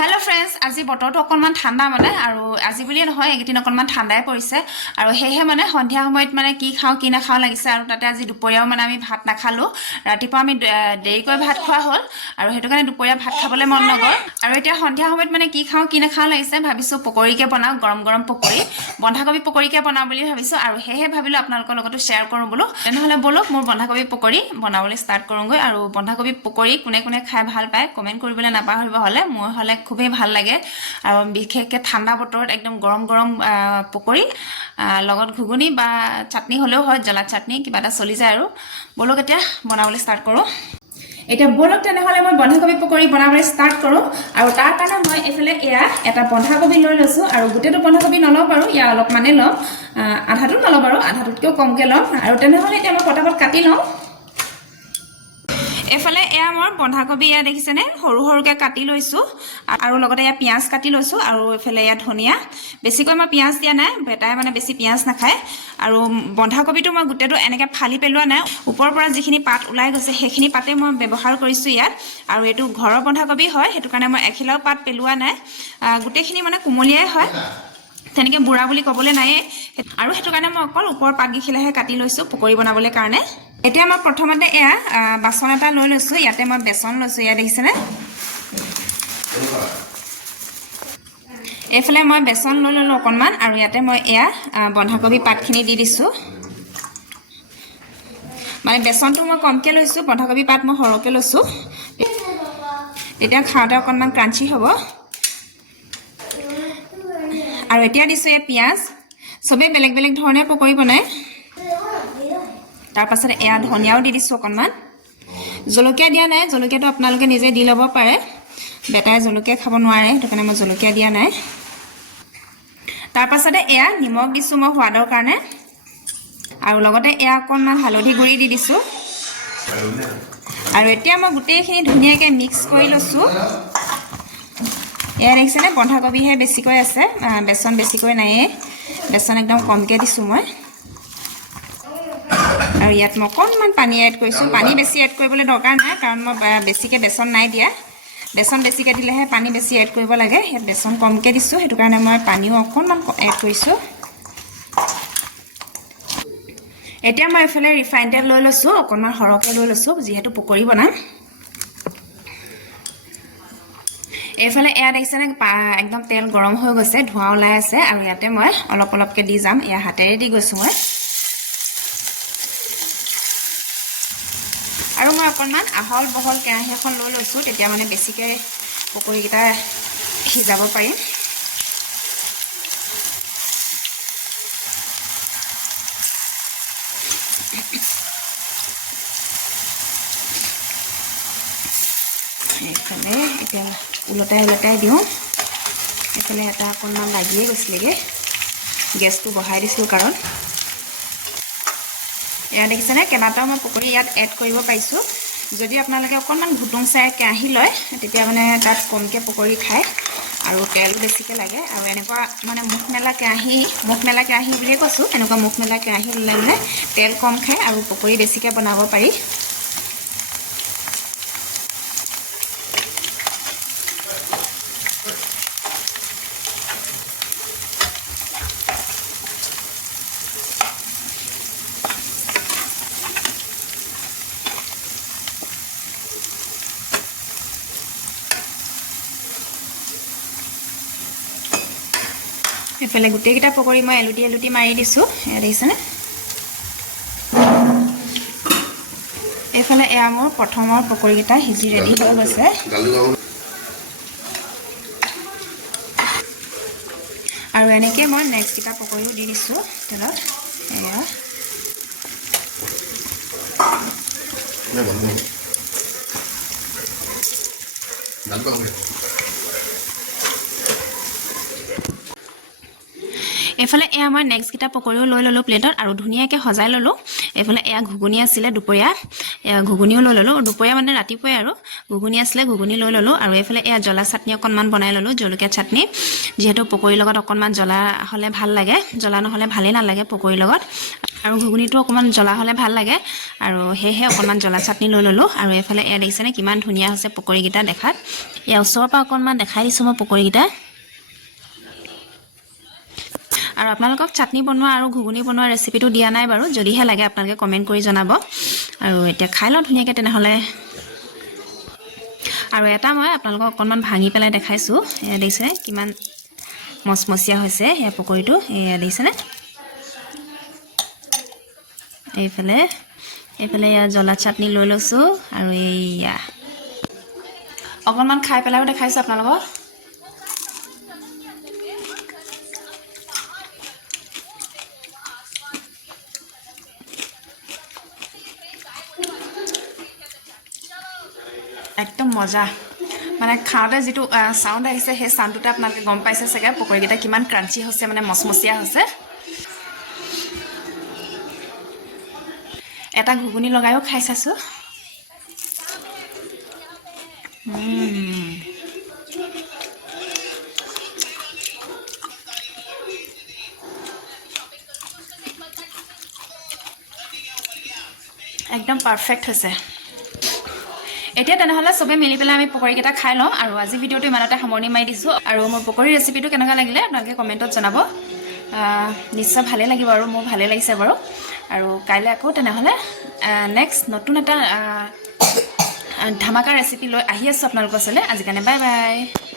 hello friends আজি বতৰটো অকনমান ঠাণ্ডা মানে আৰু আজি বুলি নহয় একদিন অকনমান ঠাণ্ডাই পৰিছে আৰু হেহে মানে সন্ধিয়া সময়ত মানে কি খাও কি না খাও লাগিছে আৰু তাতে আজি দুপৰীয়াও মানে আমি ভাত নাখালো ৰাতিপুৱা আমি দেৰিকৈ ভাত খোৱা হ'ল আৰু হেতু কাৰণে দুপৰীয়া ভাত খাবলৈ মন নগল আৰু এতিয়া সন্ধিয়া সময়ত মানে কি খাও কি না খাও লাগিছে ভাবিছো পকৰীকে বনাও গৰম গৰম পকৰী বন্ধাকবি পকৰীকে বনাও বুলি ভাবিছো আৰু হেহে ভাবিলো আপোনালোকৰ লগতো শেয়াৰ কৰো বলো তেনেহলে বলক মোৰ বন্ধাকবি পকৰী বনাবলৈ ষ্টাৰ্ট কৰোঁগৈ আৰু বন্ধাকবি পকৰী কোনে কোনে খাই ভাল পায় কমেন্ট কৰিবলৈ নাপাহৰিব হলে মই হলে খুবই ভাল লাগে আৰু বিশেষকৈ ঠাণ্ডা বতৰত একদম গৰম গৰম পকৰী লগত ঘুগুনি বা চাটনি হলেও হয় জ্বলা চাটনি কিবা এটা চলি যায় আৰু বলক এতিয়া বনাবলৈ ষ্টাৰ্ট কৰো এটা বলক তেনেহলে মই বন্ধাকবি পকৰী বনাবলৈ ষ্টাৰ্ট কৰো আৰু তাৰ কাৰণে মই এফালে এয়া এটা বন্ধাকবি লৈ লৈছো আৰু গুটেটো বন্ধাকবি নলও বাৰু ইয়া অলপ মানে লম আধাটো নলও বাৰু আধাটোতকৈ কমকৈ লম আৰু তেনেহলে এতিয়া মই পটাপট কাটি লম এফালে এয়া মোৰ বন্ধাকবি এয়া দেখিছেনে সৰু সৰুকৈ কাটি লৈছো আৰু লগতে এয়া পিয়াজ কাটি লৈছো আৰু এফালে এয়া ধনিয়া বেছিকৈ মই পিয়াজ দিয়া নাই বেটাই মানে বেছি পিয়াজ নাখায় আৰু বন্ধাকবিটো মই গুটেটো এনেকৈ ফালি পেলোৱা নাই ওপৰৰ পৰা যিখিনি পাত ওলাই গৈছে সেইখিনি পাতে মই ব্যৱহাৰ কৰিছো ইয়াত আৰু এটো ঘৰৰ বন্ধাকবি হয় হেতু কাৰণে মই এখিলাও পাত পেলোৱা নাই গুটেখিনি মানে কুমলিয়াই হয় তেনেকে বুঢ়া বুলি ক'বলৈ নাই আৰু হেতু কাৰণে মই অকল ওপৰ পাত গিখিলাহে কাটি লৈছো পকৰী বনাবলৈ কাৰণে এতিয়া মই প্ৰথমতে এয়া বাসন এটা লৈ লৈছো ইয়াতে মই বেসন লৈছো ইয়া দেখিছেনে এফালে মই বেসন লৈ ললো অকনমান আৰু ইয়াতে মই এয়া বন্ধাকবি পাতখিনি দি দিছো মানে বেসনটো মই কমকে লৈছো বন্ধাকবি পাত মই সৰহকে লৈছো এতিয়া খাওঁতে অকনমান ক্ৰাঞ্চি হ'ব আৰু এতিয়া দিছো এ পিয়াজ সবে বেলেগ বেলেগ ধৰণে পকৰি বনায় তাৰ পাছতে এয়া ধনিয়াও দি দিছো অকনমান জলকীয়া দিয়া নাই জলকীয়াটো আপোনালোকে নিজে দি ল'ব পাৰে বেটাই জলকীয়া খাব নোৱাৰে হেতু কাৰণে মই জলকীয়া দিয়া নাই তাৰ পাছতে এয়া নিমখ দিছো মই সোৱাদৰ কাৰণে আৰু লগতে এয়া অকনমান হালধি গুৰি দি দিছো আৰু এতিয়া মই গুটেইখিনি ধুনীয়াকৈ মিক্স কৰি লৈছো এয়া দেখিছেনে বন্ধাকবিহে বেছিকৈ আছে বেসন বেছিকৈ নাই বেসন একদম কমকৈ দিছো মই আৰু ইয়াত মই অকনমান পানী এড কৰিছো পানী বেছি এড কৰিবলৈ দৰকাৰ নাই কাৰণ মই বেছিকৈ বেসন নাই দিয়া বেসন বেছিকৈ দিলেহে পানী বেছি এড কৰিব লাগে ইয়াত বেসন কমকৈ দিছো হেতু কাৰণে মই পানীও অকনমান এড কৰিছো এতিয়া মই এফালে ৰিফাইন তেল লৈ লৈছো অকনমান সৰহকৈ লৈ লৈছো যিহেতু পকৰী বনাম এফালে এয়া দেখিছেনে একদম তেল গৰম হৈ গৈছে ধোঁৱা ওলাই আছে আৰু ইয়াতে মই অলপ অলপকৈ দি যাম এয়া হাতেৰে দি গৈছো মই আৰু মই অকনমান আহল বহল কেৰাহী এখন লৈ লৈছো তেতিয়া মানে বেছিকৈ পকৰীকেইটা সিজাব পাৰিম এইফালে এতিয়া উলটাই দিওঁ এইফালে এটা অকণমান লাগিয়ে গৈছিলেগৈ গেছটো বঢ়াই দিছিলোঁ কাৰণ এয়া দেখিছেনে কেইবাটাও মই পকৰী ইয়াত এড কৰিব পাৰিছোঁ যদি আপোনালোকে অকণমান ঘুটুং চাই কেৰাহী লয় তেতিয়া মানে তাত কমকৈ পকৰী খায় আৰু তেল বেছিকৈ লাগে আৰু এনেকুৱা মানে মুখ মেলা কেৰাহী বুলিয়ে কৈছোঁ এনেকুৱা মুখ মেলা কেৰাহী ল'লে মানে তেল কম খায় আৰু পকৰী বেছিকৈ বনাব পাৰি এফালে গোটেইকেইটা পকৰী মই এলুটি মাৰি দিছোঁ এয়া দেখিছেনে এইফালে এয়া মোৰ প্ৰথমৰ পকৰীকেইটা সিজি ৰেডি হৈ গৈছে আৰু এনেকৈ মই নেক্সট কেইটা পকৰীও দি দিছোঁ তেলত এয়া এইফালে এয়া মই নেক্সট কিটা পকৰিও লৈ ললো প্লেটত আৰু ধুনীয়াকৈ সজাই ললো এইফালে এয়া ঘুগুনি আছিলে দুপৰীয়া এয়া ঘুগুনিও লৈ ললো দুপৰীয়া মানে ৰাতিপুৱাই আৰু ঘুগুনি আছিলে ঘুগুনি লৈ ললো আৰু এইফালে এয়া জ্বলা চাটনি অকনমান বনাই ললো জলকীয়া চাটনি যেহেতু পকৰিৰ লগত অকনমান জ্বলা হলে ভাল লাগে জ্বলা নহলে ভালেই নালাগে পকৰিৰ লগত আৰু ঘুগুনিটো অকনমান জ্বলা হলে ভাল লাগে আৰু হেহে অকনমান জ্বলা চাটনি লৈ ললো আৰু এইফালে এয়া দেখিছেনে কিমান ধুনীয়া হৈছে পকৰিকিটা দেখাত এয়া ওচৰৰ পৰা অকনমান দেখাই দিছো মই পকৰিকিটা আৰু আপোনালোকক চাটনি বনোৱা আৰু ঘুগুনি বনোৱা ৰেচিপিটো দিয়া নাই বাৰু যদিহে লাগে আপোনালোকে কমেন্ট কৰি জনাব আৰু এতিয়া খাই লওঁ ধুনীয়াকৈ তেনেহলে আৰু এটা মই আপোনালোকক অকনমান ভাঙি পেলাই দেখাইছো এয়া দেখিছে কিমান মচমচিয়া হৈছে এই পকৰিটো এয়া দেখিছেনে এইফালে এয়া জ্বলা চাটনি লৈ লৈছো আৰু এয়া অকনমান খাই পেলাইও দেখাইছো আপোনালোকক একদম মজা মানে খাওঁতে যেটো সাউন্ড আহিছে হে সাউন্ডটো আপোনালোকে গম পাইছে চাগে পকৰিকিটা কিমান ক্ৰাঞ্চি হৈছে মানে মচমচিয়া হৈছে এটা ঘুগুনি লগাইও খাই চাইছো একদম পারফেক্ট হৈছে এতিয়া তেনেহলে সবে মিলি পেলাই আমি পকৰিকিটা খাই লওঁ আৰু আজি ভিডিওটো ইমানতে সামৰণি মাৰি দিছো আৰু মোৰ পকৰি ৰেচিপিটো কেনেকুৱা লাগিলে আপোনালোকে কমেন্টত জনাব নিশ্চয় ভালে লাগিব আৰু মোৰ ভালে লাগিছে বাৰু আৰু কাইলৈ আকৌ তেনেহলে নেক্সট নতুন এটা ধামাকা ৰেচিপি লৈ আহি আছো আপোনালোকৰ ওচৰলৈ আজি কাৰণে বাই বাই